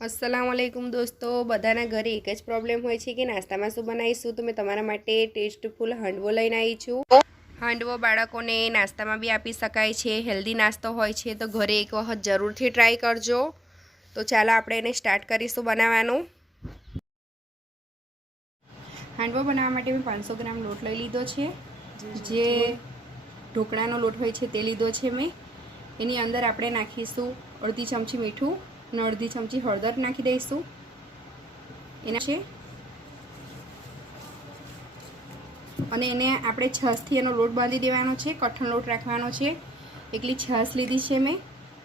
अस्सलामुअलैकुम दोस्तों, बधाना घरे एक ज प्रॉब्लम होय छे कि नास्तामां शुं बनावीशुं। तो मैं तमारा माटे टेस्टफुल हांडवो लईने आई छुं। हांडवो बाळकोने नास्तामां बी आपी शकाय छे, हेल्दी नास्तो होय छे, तो घरे एक वखत जरूरथी ट्राय करजो। तो चालो आपणे एने स्टार्ट करीशुं बनाववानुं। हांडवो बनाववा माटे मैं 500 ग्राम लोट लई लीधो छे। जे ढोकळानो लोट होय छे ते लीधो छे मैं। एनी अंदर आपणे नाखीशुं अर्धी चमची मीठुं અને અડધી ચમચી હળદર નાખી દઈશું। એના છે અને એને આપણે છાશથી એનો લોટ બાંધી દેવાનો છે। કઠણ લોટ રાખવાનો છે। એકલી છાશ લીધી છે મેં,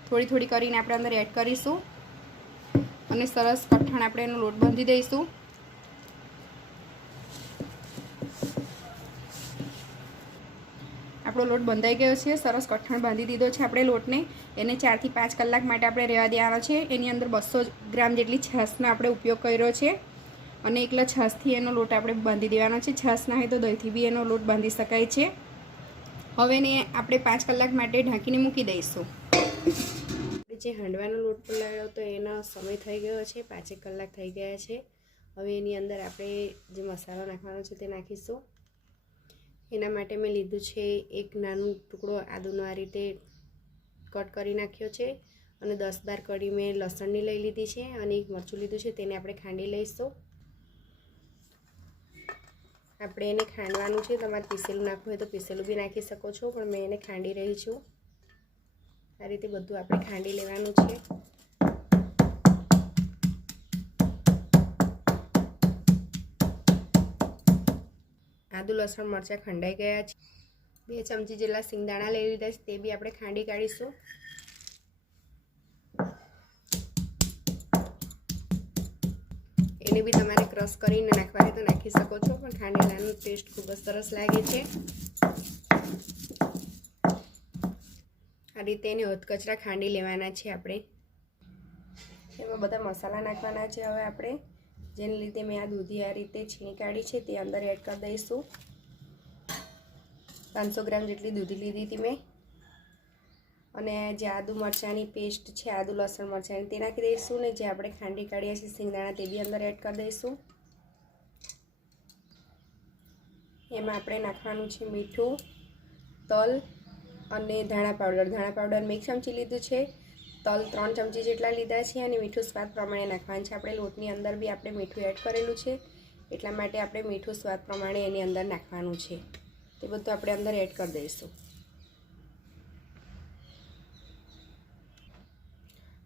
થોડી થોડી કરીને આપણે અંદર એડ કરીશું અને સરસ કઠણ આપણે એનો લોટ બાંધી દઈશું। આપણો લોટ બંધાઈ ગયો છે, સરસ કઠણ બાંધી દીધો છે આપણે લોટને। એને 4 થી 5 કલાક માટે આપણે રહેવા દેવાનો છે। એની અંદર 200 ગ્રામ જેટલી છાશનો આપણે ઉપયોગ કર્યો છે અને એકલા છાશથી એનો લોટ આપણે બાંધી દેવાનો છે। છાશ ના હોય તો દહીંથી બી એનો લોટ બાંધી શકાય છે। હવે એને આપણે 5 કલાક માટે ઢાંકીને મૂકી દઈશું। જે હાંડવાનો લોટ પલાળ્યો તો એનો સમય થઈ ગયો છે, 5 કલાક થઈ ગયા છે। હવે એની અંદર આપણે જે મસાલો નાખવાનો છે તે નાખીશું। એના માટે મેં લીધું છે એક નાનું ટુકડો આદુનો આ રીતે કટ કરી નાખ્યો છે અને 10-12 કળી મેં લસણની લઈ લીધી છે અને એક મરચું લીધું છે, તેને આપણે ખાંડી લઈશું। આપણે એને ખાંડવાનું છે, તમારે પીસેલું નાખવું હોય તો પીસેલું બી નાખી શકો છો, પણ મેં એને ખાંડી રહી છું। આ રીતે બધું આપણે ખાંડી લેવાનું છે। आदू लसण मरचा खंडाई गया है। 2 चमची जेटला सिंगदाणा लई लीधा छे, ते बी आपणे खांडी काढीशुं। एने बी तमारे क्रश करीने नाखवा होय तो नाखी शको छो, पण खांडेलानो टेस्ट खूब ज सरस लागे छे। आ रीते एने हथकचरा खांडी लेवाना छे आपणे। एमां बधा मसाला नाखवाना छे। हवे आपणे जेने लीधे मैं आ दूधी आ रीते छीणी काढी छे ते अंदर एड कर दईशुं। 500 ग्राम जेटली दूधी लीधी थी मैं અને જે આદુ મરચાની પેસ્ટ છે, આદુ લસણ મરચાની તે નાખી દઈશું ને જે આપણે ખાંડી કાઢ્યા છે સિંગદાણા તે બી અંદર એડ કરી દઈશું। એમાં આપણે નાખવાનું છે મીઠું, તલ અને ધાણા પાવડર। ધાણા પાવડર મેં 1 ચમચી લીધું છે, તલ 3 ચમચી જેટલા લીધા છે અને મીઠું સ્વાદ પ્રમાણે નાખવાનું છે। આપણે લોટની અંદર બી આપણે મીઠું એડ કરેલું છે, એટલા માટે આપણે મીઠું સ્વાદ પ્રમાણે એની અંદર નાખવાનું છે। તે બધું આપણે અંદર એડ કરી દઈશું।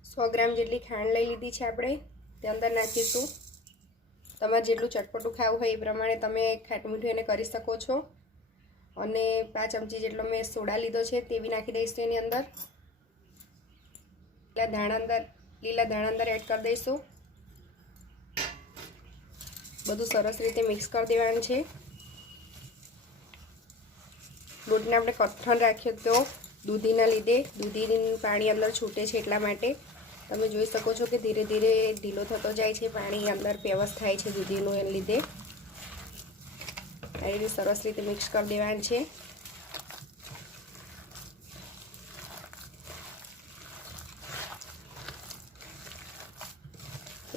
100 ગ્રામ જેટલી ખાંડ લઈ લીધી છે આપણે, તે અંદર નાખીશું। તમારે જેટલું ચટપટું ખાવું હોય એ પ્રમાણે તમે ખાટું મીઠું એને કરી શકો છો। અને 5 ચમચી જેટલો મેં સોડા લીધો છે તે બી નાખી દઈશું એની અંદર। લીલા ધાણા અંદર એડ કરી દઈશું। બધું સરસ રીતે મિક્સ કરી દેવાનું છે। લોટને આપણે કઠણ રાખ્યો તો દૂધીના લીધે દૂધીનું પાણી અંદર છૂટે છે, એટલા માટે તમે જોઈ શકો છો કે ધીરે ધીરે ઢીલો થતો જાય છે, પાણી અંદર પેવસ થાય છે દૂધીનું એને લીધે। આ રીતે સરસ રીતે મિક્સ કરી દેવાનું છે।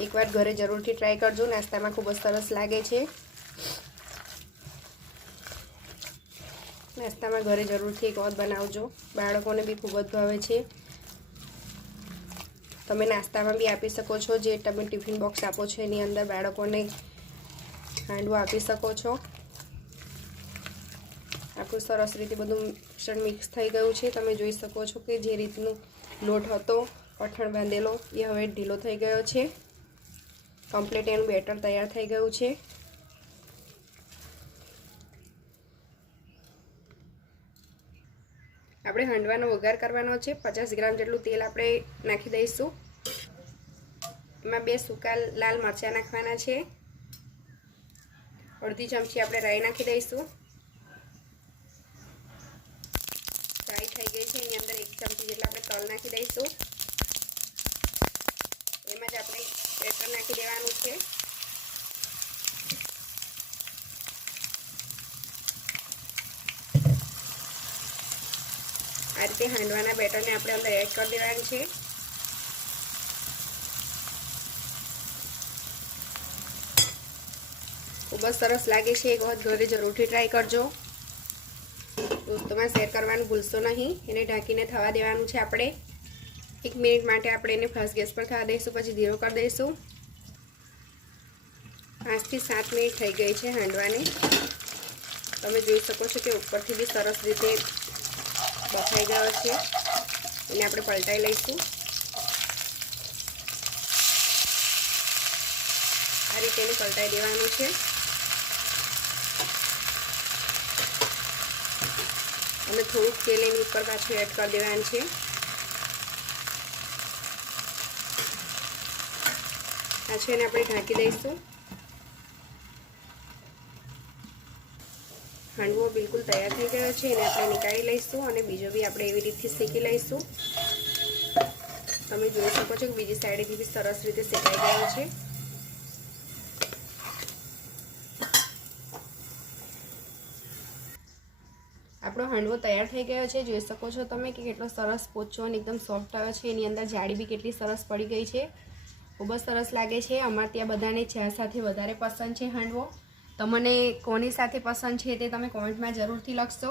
એકવાર ઘરે જરૂરથી ટ્રાય કરજો, નાસ્તામાં ખૂબ જ સરસ લાગે છે। નાસ્તામાં ઘરે જરૂરથી એક વખત બનાવજો, બાળકોને બી ખૂબ જ ભાવે છે। તમે નાસ્તામાં બી આપી શકો છો, જે તમે ટિફિન બોક્સ આપો છો એની અંદર બાળકોને હાંડવો આપી શકો છો। આખું સરસ રીતે બધું મિશ્રણ મિક્સ થઈ ગયું છે। તમે જોઈ શકો છો કે જે રીતનું લોટ હતો કઠણ બાંધેલો એ હવે ઢીલો થઈ ગયો છે। કમ્પ્લીટ એનું બેટર તૈયાર થઈ ગયું છે। આપણે હાંડવાનો વઘાર કરવાનો છે। 50 ગ્રામ જેટલું તેલ આપણે નાખી દઈશું। એમાં 2 સૂકા લાલ મરચાં નાખવાના છે। અડધી ચમચી આપણે રાઈ નાખી દઈશું। રાઈ થઈ ગઈ છે, એની અંદર 1 ચમચી જેટલા આપણે તલ નાખી દઈશું। એમાં જ આપણે બેટર નાખી દેવાનું છે। આ રીતે હાંડવાના બેટરને આપણે અંદર એડ કરી દેવાનું છે। ખૂબ જ સરસ લાગે છે. એક વખત ઘરે જરૂરથી ટ્રાય કરજો. દોસ્તોમાં શેર કરવાનું ભૂલશો નહીં. એને ઢાંકીને થવા દેવાનું છે આપણે. 1 મિનિટ માટે આપણે એને ફાસ્ટ ગેસ પર થવા દઈશું, પછી ધીરો કરી દઈશું. 5 થી 7 મિનિટ થઈ ગઈ છે હાંડવાને. તમે જોઈ શકો છો કે ઉપરથી બી સરસ રીતે બફાઈ ગયો છે. એને આપણે પલટાઈ લઈશું. આ રીતે એને પલટાઈ દેવાનું છે. અને થોડુંક તેલ એની ઉપર પાછું એડ કરી દેવાનું છે. આ છે એને આપણે ઢાંકી દઈશું. હાંડવો બિલકુલ તૈયાર થઈ ગયો છે. એને આપણે નીકાળી લઈશું અને બીજો બી આપણે એવી રીતથી શેકી લઈશું. તમે જોઈ શકો છો કે બીજી સાઈડેથી બી સરસ રીતે શેકાઈ ગયો છે. આપણો હાંડવો તૈયાર થઈ ગયો છે. જોઈ શકો છો તમે કે કેટલો સરસ પોચો અને એકદમ સોફ્ટ આવ્યો છે. એની અંદર જાળી બી કેટલી સરસ પડી ગઈ છે. ખૂબ જ સરસ લાગે છે. અમારે ત્યાં બધાને ચા સાથે વધારે પસંદ છે હાંડવો. તમને કોની સાથે પસંદ છે તે તમે કોમેન્ટમાં જરૂરથી લખશો.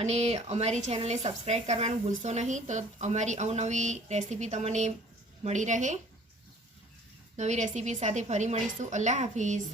અને અમારી ચેનલને સબસ્ક્રાઈબ કરવાનું ભૂલશો નહીં, તો અમારી અવનવી રેસીપી તમને મળી રહે. નવી રેસીપી સાથે ફરી મળીશું. અલ્લાહ હાફિઝ.